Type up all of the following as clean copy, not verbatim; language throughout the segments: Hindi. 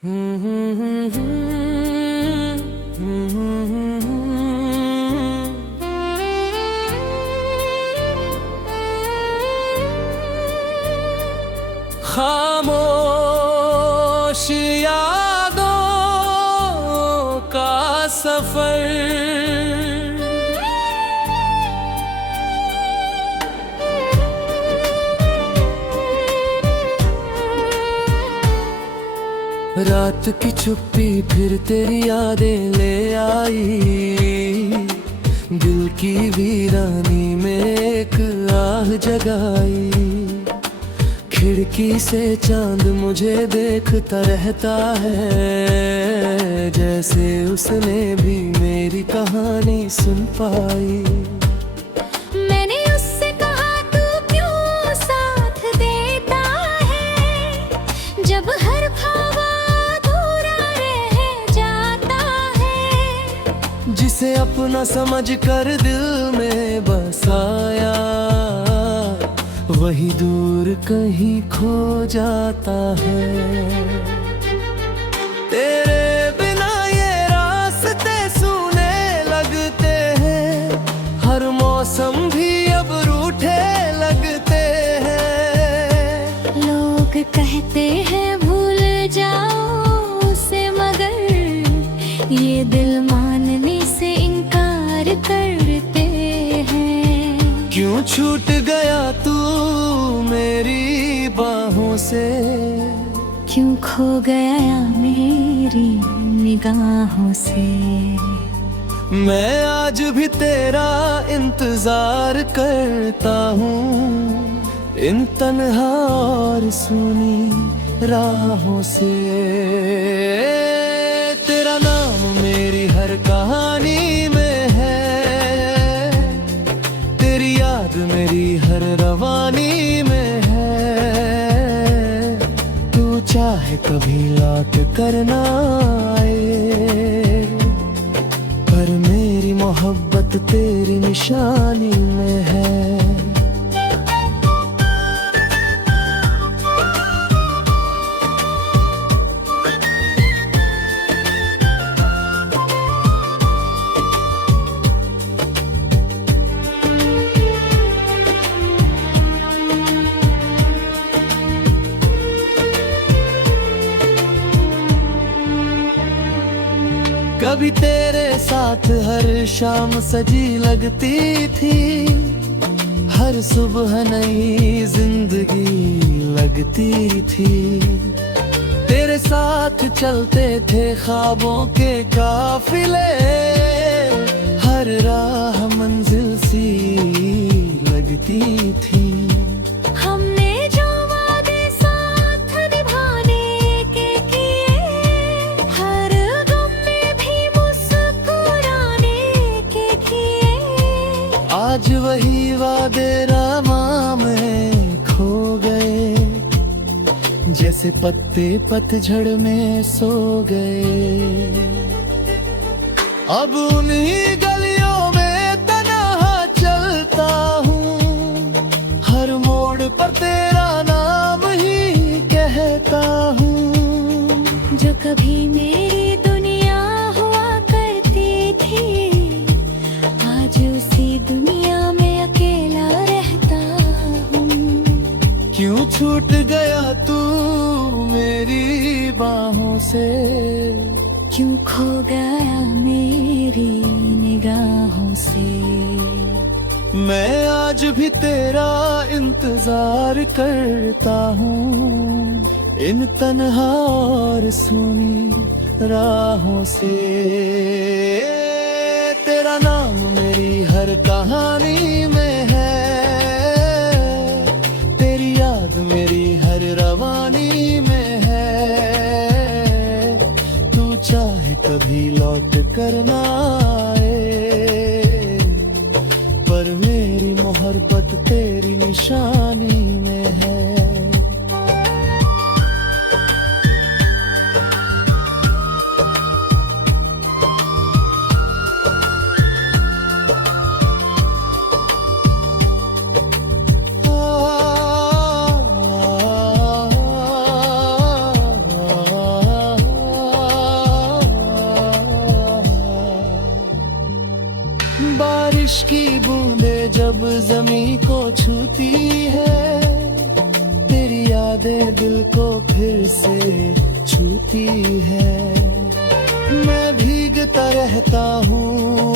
खामोश यादों का सफर, रात की चुप्पी फिर तेरी यादें ले आई, दिल की वीरानी में एक आह जगाई। खिड़की से चांद मुझे देखता रहता है, जैसे उसने भी मेरी कहानी सुन पाई। मैंने उससे कहा तू क्यों साथ देता है, जब हर ख्वाब अधूरा रह जाता है। जिसे अपना समझ कर दिल में बसाया, वही दूर कहीं खो जाता है। तेरे बिना ये रास्ते सूने लगते हैं, हर मौसम भी अब रूठे लगते हैं। लोग कहते हैं भूल जाओ उसे, मगर ये दिल मानने से इनकार करते हैं। क्यों छूट गया तू मेरी बाहों से, क्यों खो गया मेरी निगाहों से। मैं आज भी तेरा इंतजार करता हूँ, इन तन्हा और सूनी राहों से। तेरा नाम मेरी हर कहानी में है, तेरी याद मेरी हर रवानी में है। तू चाहे कभी लौट कर ना आए, पर मेरी मोहब्बत तेरी निशानी में है। कभी तेरे साथ हर शाम सजी लगती थी, हर सुबह नई जिंदगी लगती थी। तेरे साथ चलते थे ख्वाबों के काफिले, हर राह मंजिल सी लगती थी। हमने जो वादे साथ निभाने के किए, हर गम में भी मुस्कुराने के किए। आज वही वादे रामा में खो गए, जैसे पत्ते पतझड़ में सो गए। अब उन्हीं गलियों में तन्हा चलता हूँ, हर मोड़ पर तेरा नाम ही कहता हूँ। जो कभी मेरी दुनिया हुआ करती थी, आज उसी दुनिया में अकेला रहता हूँ। क्यों छूट गया तू मेरी बाहों से, क्यों खो गया मेरी निगाहों से। मैं आज भी तेरा इंतजार करता हूँ, इन तन्हा और सूनी राहों से। तेरा नाम मेरी हर कहानी में है, तेरी याद मेरी हर रवानी में है। तू चाहे कभी लौट कर ना आए, पर मेरी मोहब्बत तेरी निशानी में है। बारिश की बूंदें जब जमीन को छूती है, तेरी यादें दिल को फिर से छूती है। मैं भीगता रहता हूँ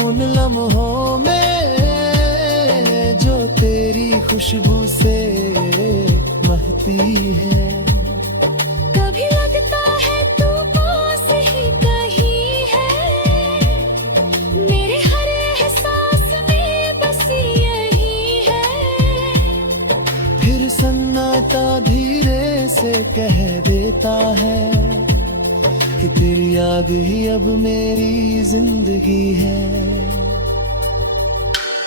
उन लम्हों में जो तेरी खुशबू से महकती है। कभी लगता है तू पास ही कहीं है, मेरे हर एहसास में बस यही है। फिर सन्नाटा धीरे से कह देता है कि तेरी याद ही अब मेरी जिंदगी है।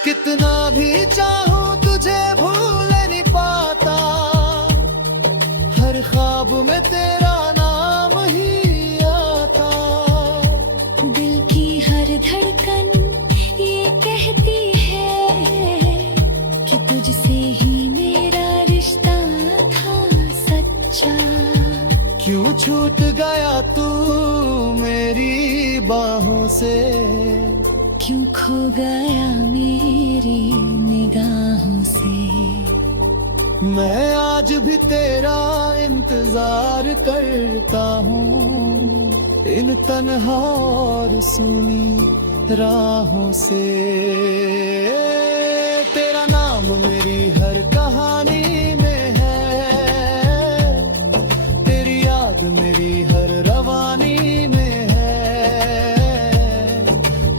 कितना भी चाहूं तुझे भूल नहीं पाता, हर ख्वाब में तेरा नाम ही आता। दिल की हर धड़कन ये कहती है कि तुझसे ही मेरा रिश्ता था सच्चा। क्यों छूट गया तू मेरी बाहों से, क्यों खो गया मेरी निगाहों से। मैं आज भी तेरा इंतजार करता हूँ इन तन्हा और सुनी राहों से। तेरा नाम मेरी हर कहानी में है, तेरी याद मेरी हर रवानी में है।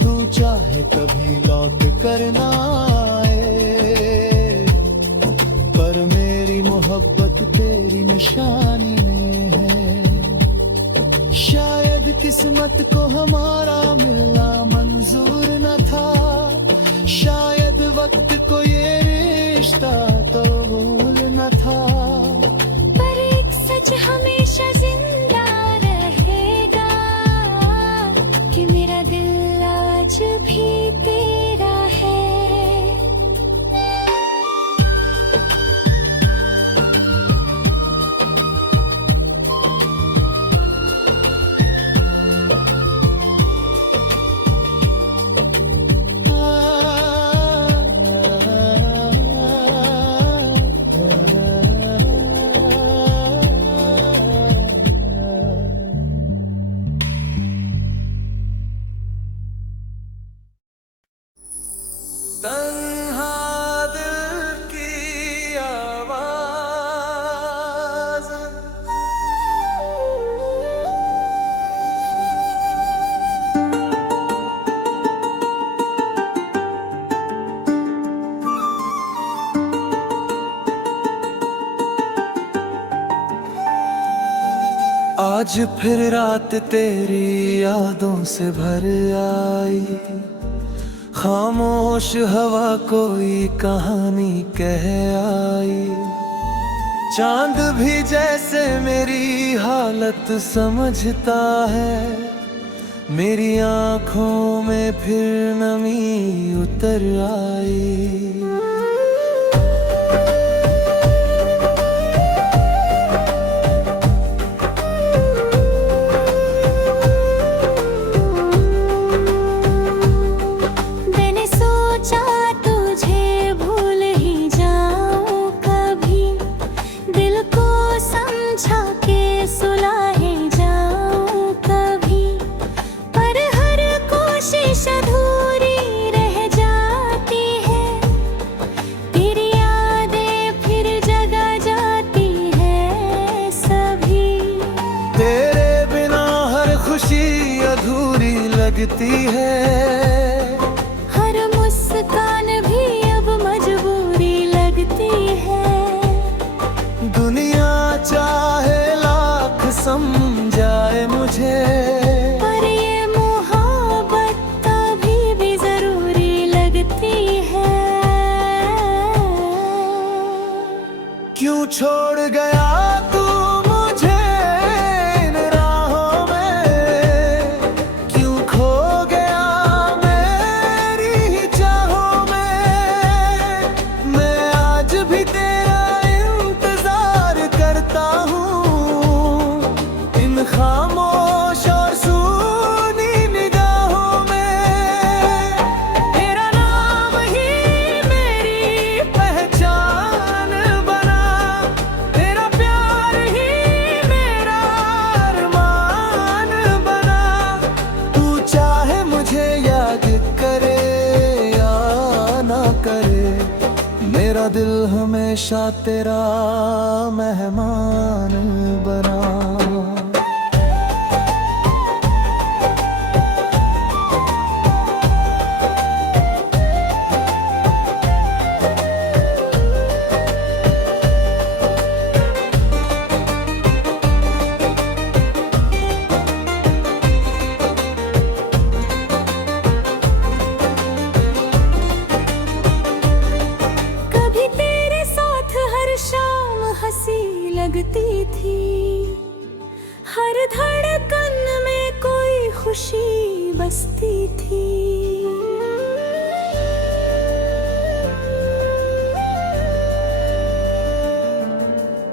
तू चाहे कभी लौट कर ना आए, पर मेरी मोहब्बत तेरी निशानी में है। शायद किस्मत को हमारा मिलना मंजूर न था, शायद वक्त को ये रिश्ता कबूल न था। पर एक सच हमेशा जिंदा रहेगा कि मेरा दिल आज भी तेरा है। तन्हा दिल की आवाज़। आज फिर रात तेरी यादों से भर आई, खामोश हवा कोई कहानी कह आई। चांद भी जैसे मेरी हालत समझता है, मेरी आंखों में फिर नमी उतर आई। लगती है, हर मुस्कान भी अब मजबूरी लगती है। दुनिया चाहे लाख समझाए मुझे, पर ये मोहब्बत अभी भी जरूरी लगती है। क्यों छोड़ गया तू मुझे इन राहों में, क्यों खो गया मेरी चाहों में। मैं आज भी तेरा इंतजार करता हूँ हमेशा तेरा मेहमान बना। कभी तेरे साथ हर शाम हंसी लगती थी, हर धड़कन में कोई खुशी बसती थी।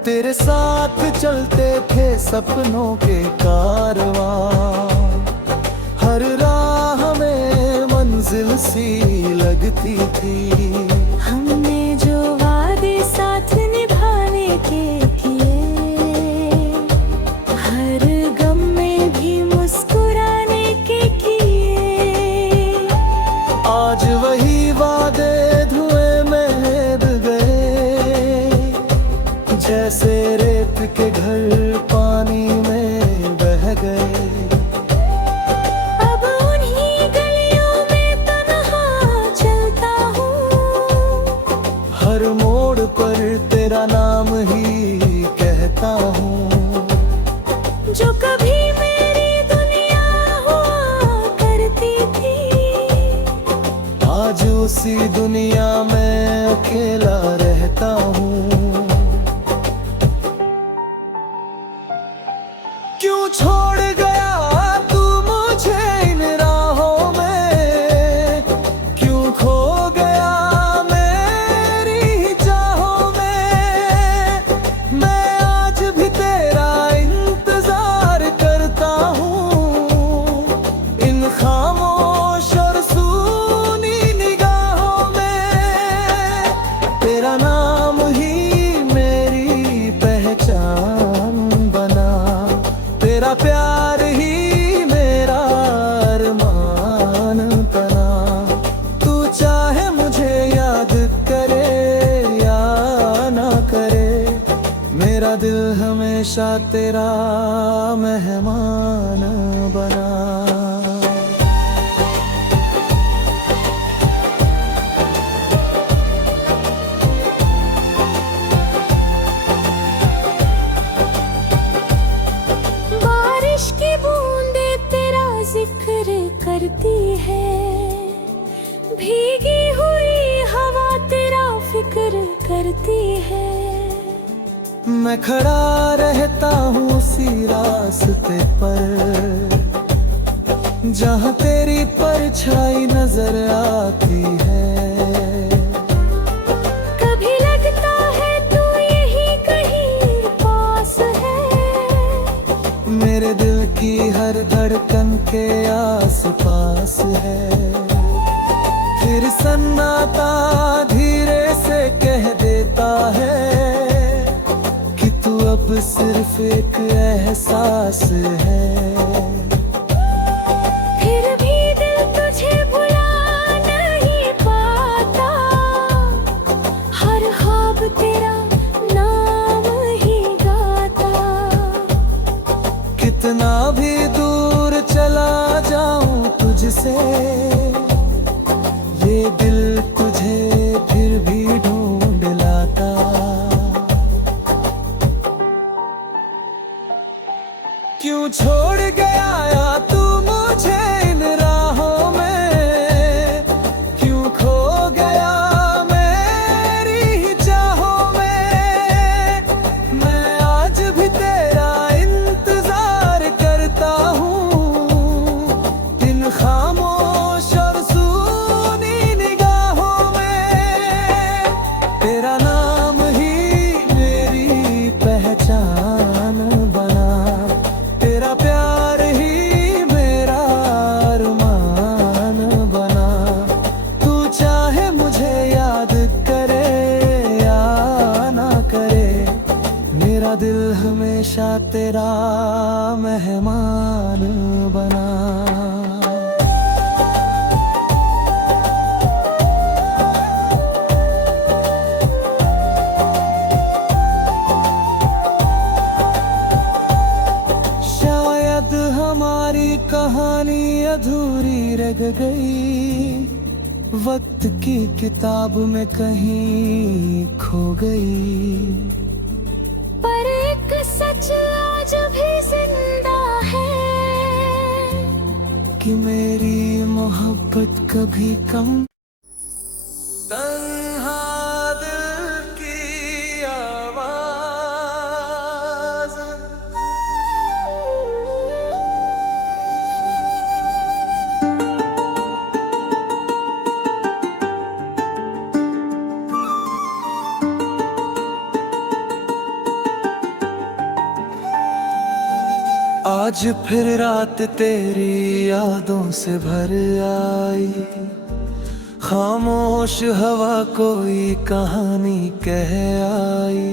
तेरे साथ चलते थे सपनों के कारवां, हर राह में मंजिल सी लगती थी। हमने जो वादे साथ निभाने के किए, हर गम में भी मुस्कुराने के किए। आज वही वादे धुएं में दब गए, जैसे रेत के घर पानी में बह गए। अब उन्हीं गलियों में तन्हा चलता हूँ, हर मोड़ पर तेरा नाम ही कहता हूँ। जो कभी मेरी दुनिया हुआ करती थी, आज उसी दुनिया में अकेला रहता हूँ। क्यों छोड़ गया तू मुझे इन राहों में, क्यों खो गया मेरी चाहों में। मैं आज भी तेरा इंतजार करता हूँ, इन खामोश और सूनी निगाहों में। तेरा नाम ही मेरी पहचान बना, तेरा प्यार ही मेरा अरमान बना। तू चाहे मुझे याद करे या ना करे, मेरा दिल हमेशा तेरा मेहमान बना। बारिश की बूंदें तेरा जिक्र करती है, भीगी हुई हवा तेरा फिक्र करती है। मैं खड़ा रहता हूँ उसी रास्ते पर, जहाँ तेरी परछाई नजर आती है। कभी लगता है तू यही कहीं पास है, मेरे दिल की हर धड़कन के आस पास है। फिर सन्नाटा धीरे से कह देता है कि तू अब सिर्फ एक एहसास है। फिर भी दिल तुझे भुला नहीं पाता, हर ख्वाब तेरा नाम ही गाता। कितना भी दूर चला जाऊं तुझसे, ये दिल तुझे फिर भी ढूंढ लाता। क्यों छोड़ गया या तू मुझे इन राहों में, क्यों खो गया मेरी चाहों में। मैं आज भी तेरा इंतजार करता हूँ, इन खामोश और सूनी निगाहों में। तेरा नाम ही मेरी पहचान बना, तेरा प्यार ही मेरा अरमान बना। तू चाहे मुझे याद करे या ना करे, मेरा दिल हमेशा तेरा मेहमान बना। हमारी कहानी अधूरी रह गई, वक्त की किताब में कहीं खो गई। पर एक सच आज भी जिंदा है कि मेरी मोहब्बत कभी कम। तन्हा दिल की आवाज़। आज फिर रात तेरी यादों से भर आई, खामोश हवा कोई कहानी कह आई।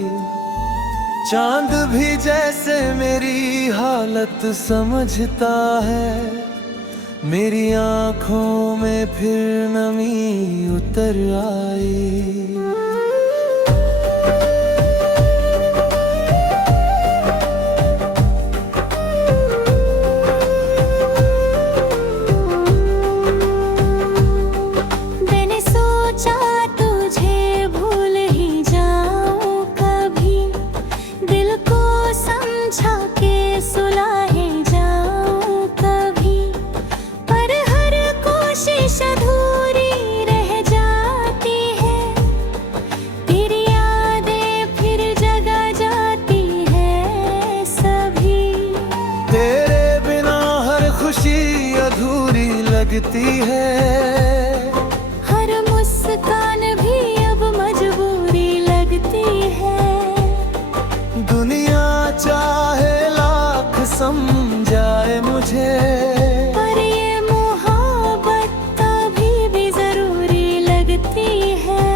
चांद भी जैसे मेरी हालत समझता है, मेरी आंखों में फिर नमी उतर आई। लगती है हर मुस्कान भी अब मजबूरी लगती है। दुनिया चाहे लाख समझाए मुझे, पर ये मोहब्बत अभी भी जरूरी लगती है।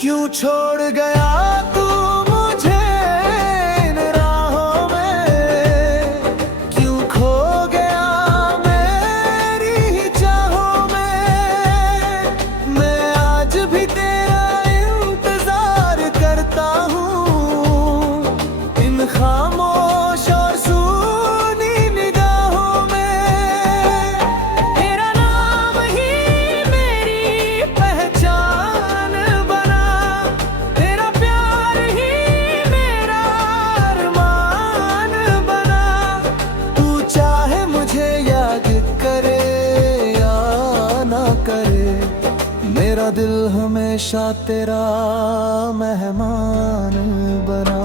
क्यों छोड़ गया तू मुझे इन राहों में, क्यों खो गया मेरी चाहों में। मैं आज भी तेरा इंतजार करता हूँ, इन खामोश और सूनी निगाहों में। तेरा नाम ही मेरी पहचान बना, तेरा प्यार ही मेरा अरमान बना। तू चाहे मुझे याद करे या ना करे, मेरा दिल हमेशा तेरा मेहमान बना।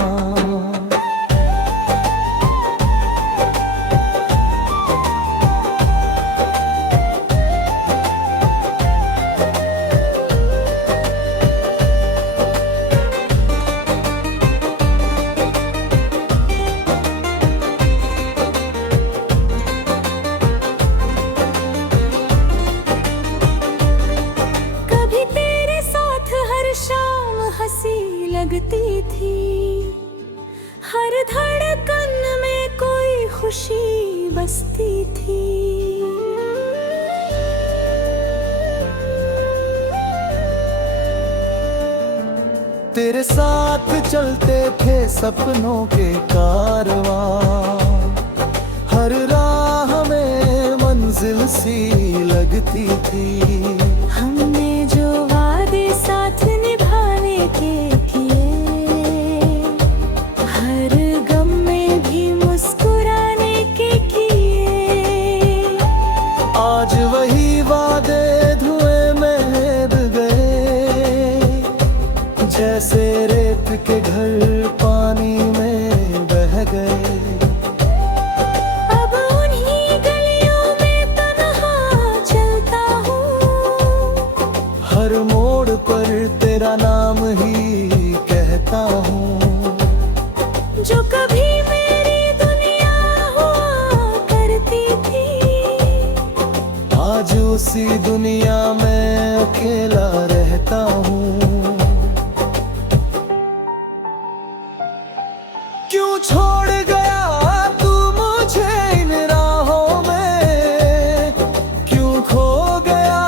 कभी तेरे साथ हर शाम हंसी लगती थी, हर धड़कन में कोई खुशी बसती थी। तेरे साथ चलते थे सपनों के कारवां, हर राह में मंजिल सी लगती थी। हमने जो वादे साथ निभाने के किए, हर गम में भी मुस्कुराने के किए। आज वही वादे धुएं में दब गए, जैसे रेत के घर पानी में बह गए। अब उन्हीं गलियों में तन्हा चलता हूँ, हर मोड़ पर तेरा नाम ही कहता हूँ। जो कभी मेरी दुनिया हुआ करती थी, आज उसी दुनिया में अकेला रहता हूँ। क्यों छोड़ गया तू मुझे इन राहों में, क्यों खो गया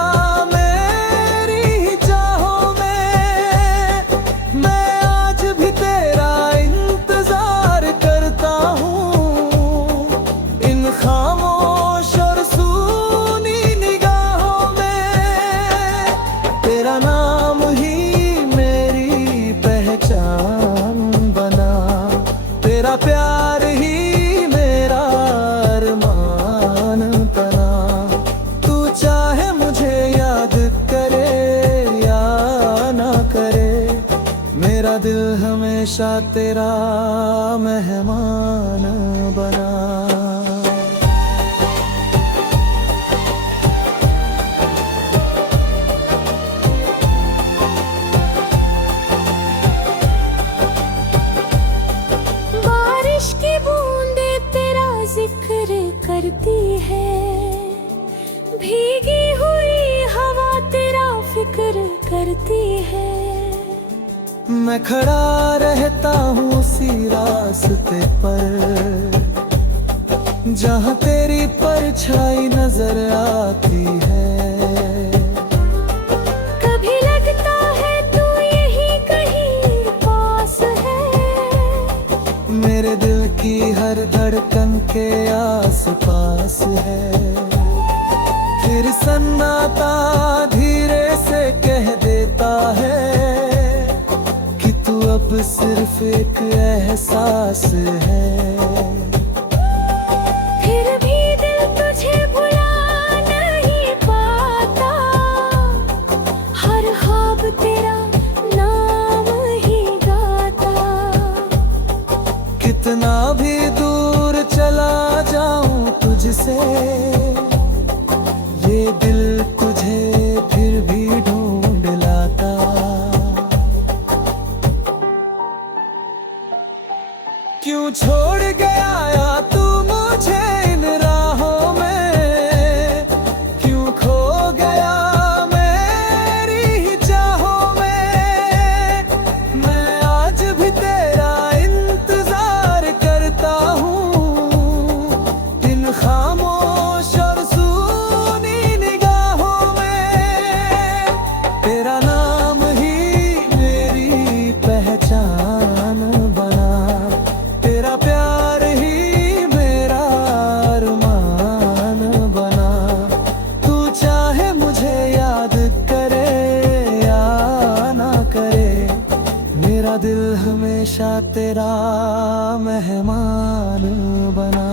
मेरी चाहों में। मैं आज भी तेरा इंतजार करता हूँ, तेरा प्यार ही मेरा अरमान बना। तू चाहे मुझे याद करे या ना करे, मेरा दिल हमेशा तेरा मेहमान बना। बारिश की बूंदे तेरा जिक्र करती है, भीगी हुई हवा तेरा फिक्र करती है। मैं खड़ा रहता हूँ उसी रास्ते पर जहाँ तेरी परछाई नजर आती है। कभी लगता है तू यही कहीं पास है, मेरे दिल की हर धड़कन के आस पास है। फिर सन्नाटा धीरे से कह देता है कि तू अब सिर्फ एक एहसास है। फिर भी दिल तुझे भुला नहीं पाता, हर ख्वाब तेरा नाम ही गाता। कितना भी दूर चला जाऊं तुझसे, ये दिल तुझे फिर भी ढूंढ लाता। क्यों छोड़ गया या तू मुझे इन राहों में, क्यों खो गया मेरी ही चाहों में। मैं आज भी तेरा इंतजार करता हूँ, इन खामोश और सूनी निगाहों में। तेरा नाम ही मेरी पहचान बना, तेरा प्यार ही मेरा अरमान बना। तू चाहे मुझे याद करे या ना करे, मेरा दिल हमेशा तेरा मेहमान बना।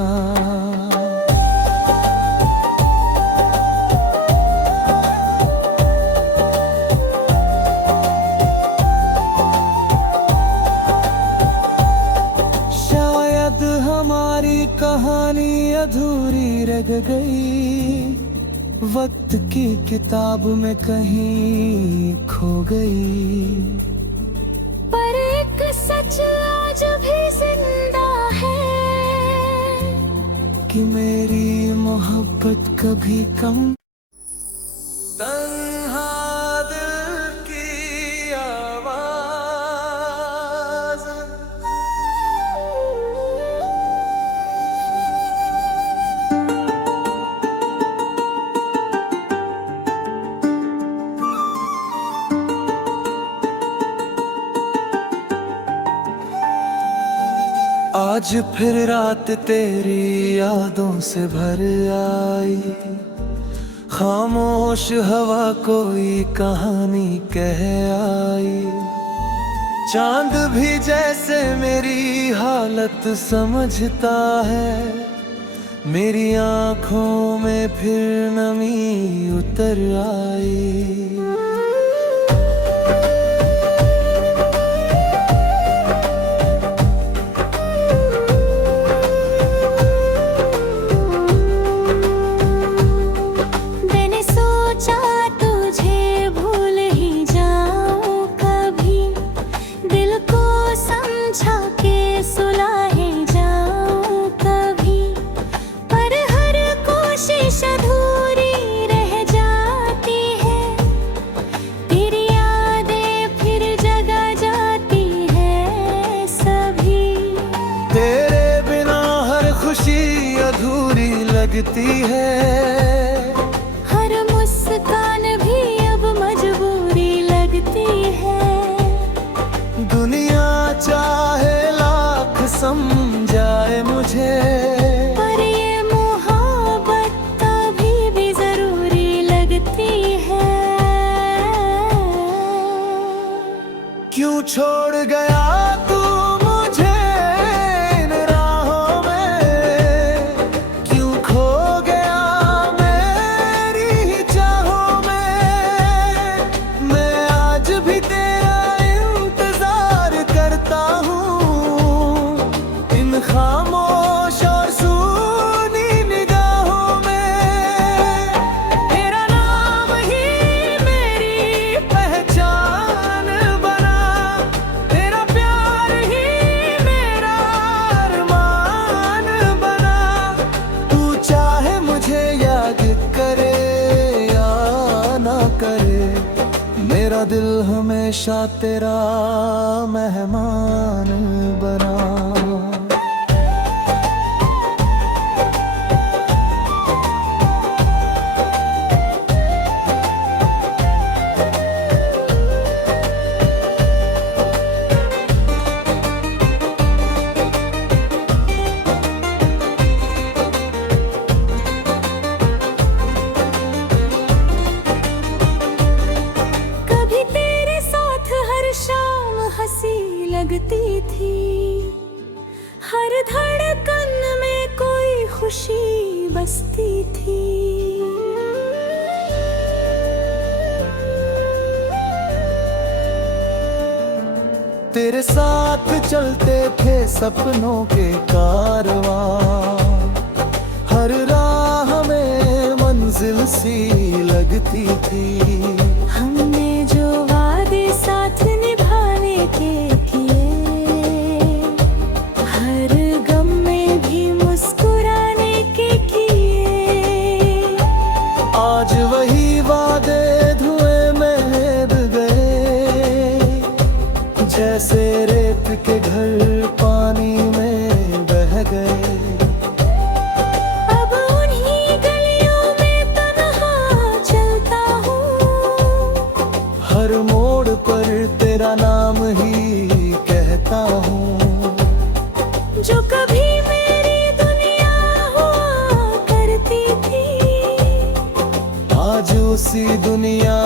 शायद हमारी कहानी अधूरी रह गई, वक्त की किताब में कहीं खो गई। पर एक सच आज भी जिंदा है, कि मेरी मोहब्बत कभी कम। तन्हा दिल की आवाज़, आज फिर रात तेरी यादों से भर आई। खामोश हवा कोई कहानी कह आई। चांद भी जैसे मेरी हालत समझता है, मेरी आंखों में फिर नमी उतर आई। मैंने सोचा तुझे भूल ही जाऊं कभी, दिल को समझा के सुला ही जाऊं कभी। पर हर कोशिश अधूरी रह जाती है, तेरी यादें फिर जगा जाती है सभी। तेरे बिना हर खुशी अधूरी लगती है, हर मुस्कान भी अब मजबूरी लगती है। दुनिया चाहे लाख समझाए मुझे, पर ये मोहब्बत कभी भी जरूरी लगती है। क्यों छोड़ गया तू मुझे इन हमेशा तेरा मेहमान बना। कभी तेरे साथ हर शाम हंसी लगती थी, हर धड़कन में कोई खुशी बसती थी। तेरे साथ चलते थे सपनों के कारवां, हर राह में मंजिल सी लगती थी। हमने जो वादे साथ निभाने के किए, हर गम में भी मुस्कुराने के किए। आज वही वादे धुएं में दब गए, जैसे रेत के घर पानी में बह गए। अब उन्हीं गलियों में तन्हा चलता हूँ, हर मोड़ पर तेरा नाम ही कहता हूँ। जो कभी मेरी दुनिया हुआ करती थी, आज उसी दुनिया